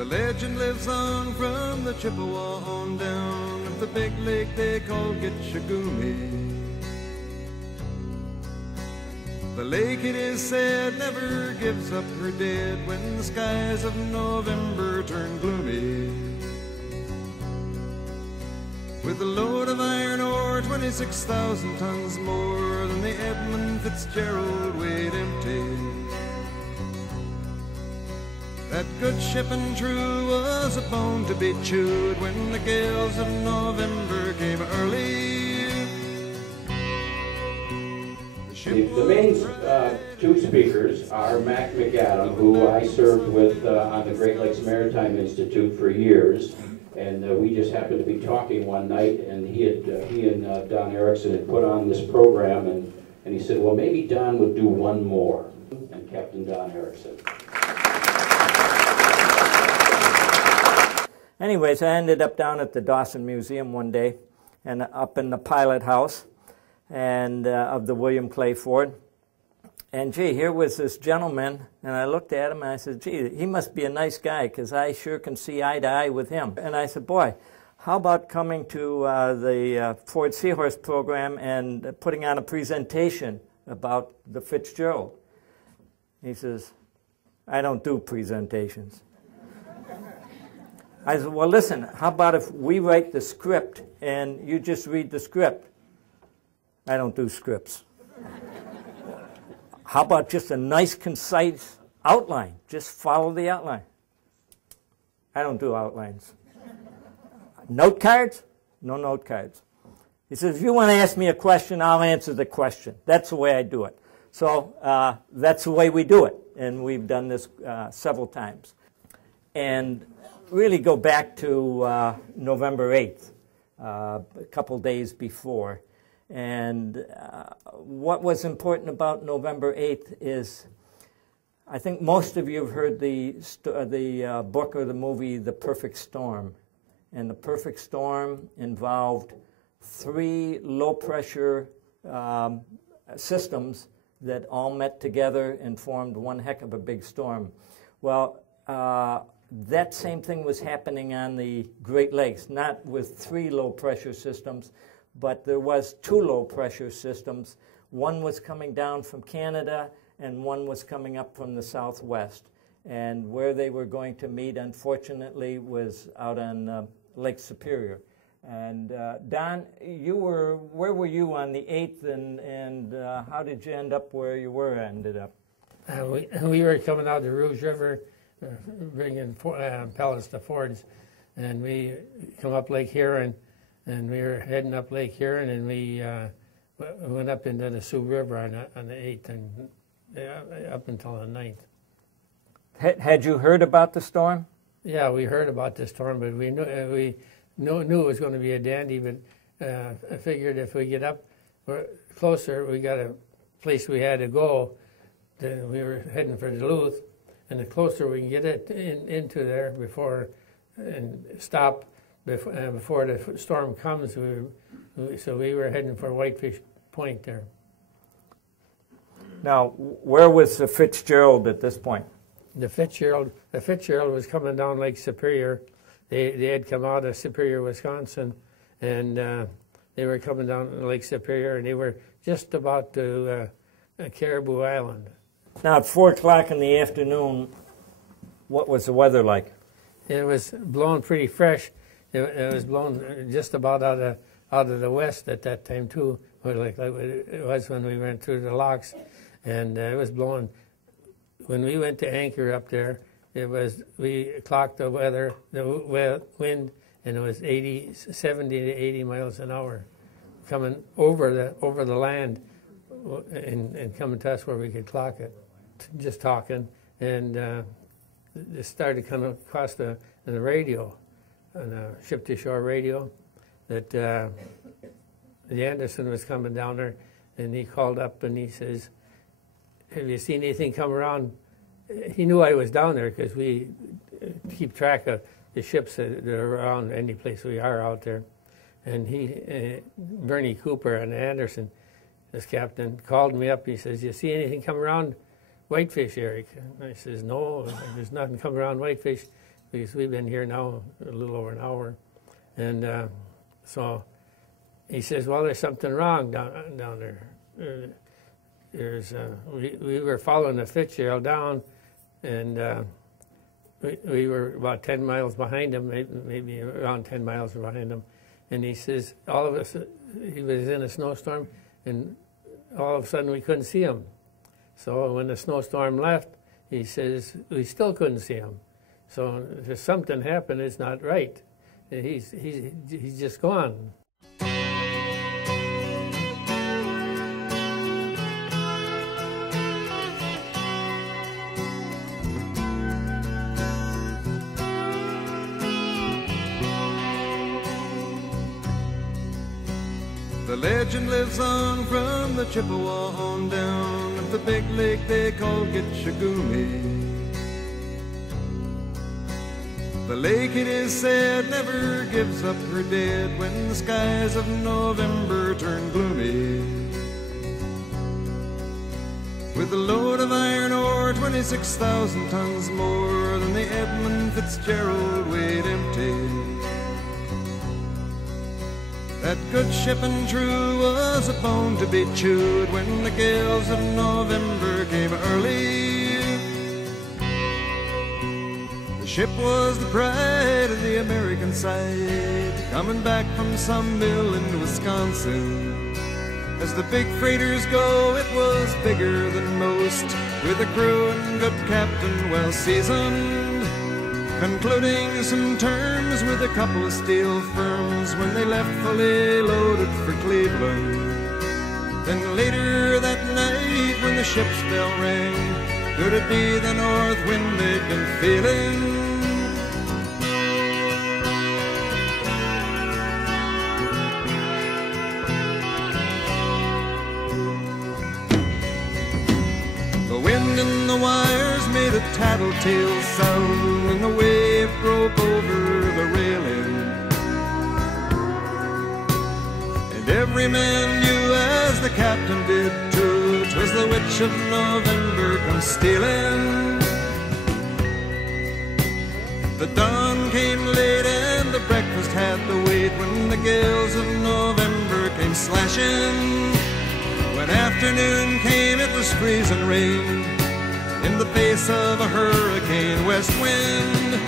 The legend lives on from the Chippewa on down of the big lake they call Gitchagumi. The lake, it is said, never gives up her dead when the skies of November turn gloomy. With a load of iron ore, 26,000 tons more than the Edmund Fitzgerald weighed empty. That good ship and true was a bone to be chewed when the gales of November came early. The main two speakers are Mac McAdam, who I served with on the Great Lakes Maritime Institute for years, and we just happened to be talking one night, and he and Don Erickson had put on this program, and he said, well, maybe Don would do one more, and Captain Don Erickson. Anyways, I ended up down at the Dawson Museum one day, and up in the pilot house, and of the William Clay Ford. And gee, here was this gentleman, and I looked at him and I said, gee, he must be a nice guy because I sure can see eye to eye with him. And I said, boy, how about coming to the Ford Seahorse program and putting on a presentation about the Fitzgerald? He says, I don't do presentations. I said, well, listen, how about if we write the script and you just read the script? I don't do scripts. How about just a nice, concise outline? Just follow the outline. I don't do outlines. Note cards? No note cards. He says, if you want to ask me a question, I'll answer the question. That's the way I do it. So that's the way we do it. And we've done this several times. And really go back to November 8th, a couple days before. And what was important about November 8th is, I think most of you have heard the book or the movie The Perfect Storm. And The Perfect Storm involved 3 low-pressure systems that all met together and formed one heck of a big storm. Well, that same thing was happening on the Great Lakes, not with 3 low-pressure systems, but there was 2 low-pressure systems. One was coming down from Canada, and one was coming up from the southwest. And where they were going to meet, unfortunately, was out on Lake Superior. And Don, where were you on the 8th, and how did you end up where you ended up? We were coming out the Rouge River, bringing pellets to Fords, and we come up Lake Huron. And we were heading up Lake Huron, and we went up into the Sioux River on the 8th and up until the 9th. Had you heard about the storm? Yeah, we heard about the storm, but we knew it was going to be a dandy. But I figured if we get up closer, we got a place we had to go. Then we were heading for Duluth, and the closer we can get it into there and stop. Before the storm comes, so we were heading for Whitefish Point there. Now, where was the Fitzgerald at this point? The Fitzgerald was coming down Lake Superior. They had come out of Superior, Wisconsin, and they were coming down Lake Superior, and they were just about to Caribou Island. Now, at 4 o'clock in the afternoon, what was the weather like? It was blowing pretty fresh. It was blown just about out of the west at that time too, like it was when we went through the locks, and it was blowing. When we went to anchor up there, we clocked the weather, the wind, and it was 70 to 80 miles an hour, coming over the land, and coming to us where we could clock it. Just talking, and it started coming across the radio. On a ship-to-shore radio, that the Anderson was coming down there, and he called up and he says, have you seen anything come around? He knew I was down there because we keep track of the ships that are around any place we are out there. And Bernie Cooper and Anderson, this captain, called me up. He says, you see anything come around Whitefish, Eric? And I says, no, there's nothing coming around Whitefish. because we've been here now a little over an hour. And so he says, well, there's something wrong down there. We were following the Fitzgerald down, and we were about 10 miles behind him, maybe around 10 miles behind him. And he says, all of us, he was in a snowstorm, and all of a sudden we couldn't see him. So when the snowstorm left, he says, we still couldn't see him. So if something happened, it's not right. He's just gone. The legend lives on from the Chippewa on down of the big lake they call Gitchagumi. The lake, it is said, never gives up her dead when the skies of November turn gloomy. With a load of iron ore, 26,000 tons more than the Edmund Fitzgerald weighed empty. That good ship and true was a bone to be chewed when the gales of November came early. The ship was the pride of the American side, coming back from some mill in Wisconsin. As the big freighters go, it was bigger than most, with a crew and good captain well seasoned, concluding some terms with a couple of steel firms when they left fully loaded for Cleveland. Then later that night when the ship's bell rang, could it be the north wind they'd been feeling? The wind in the wires made a tattletale sound, and the wave broke over the railing. And every man knew, as the captain did too, 'twas the witch of November come stealing. The dawn came late and the breakfast had to wait when the gales of November came slashing. When afternoon came, it was freezing rain in the face of a hurricane west wind.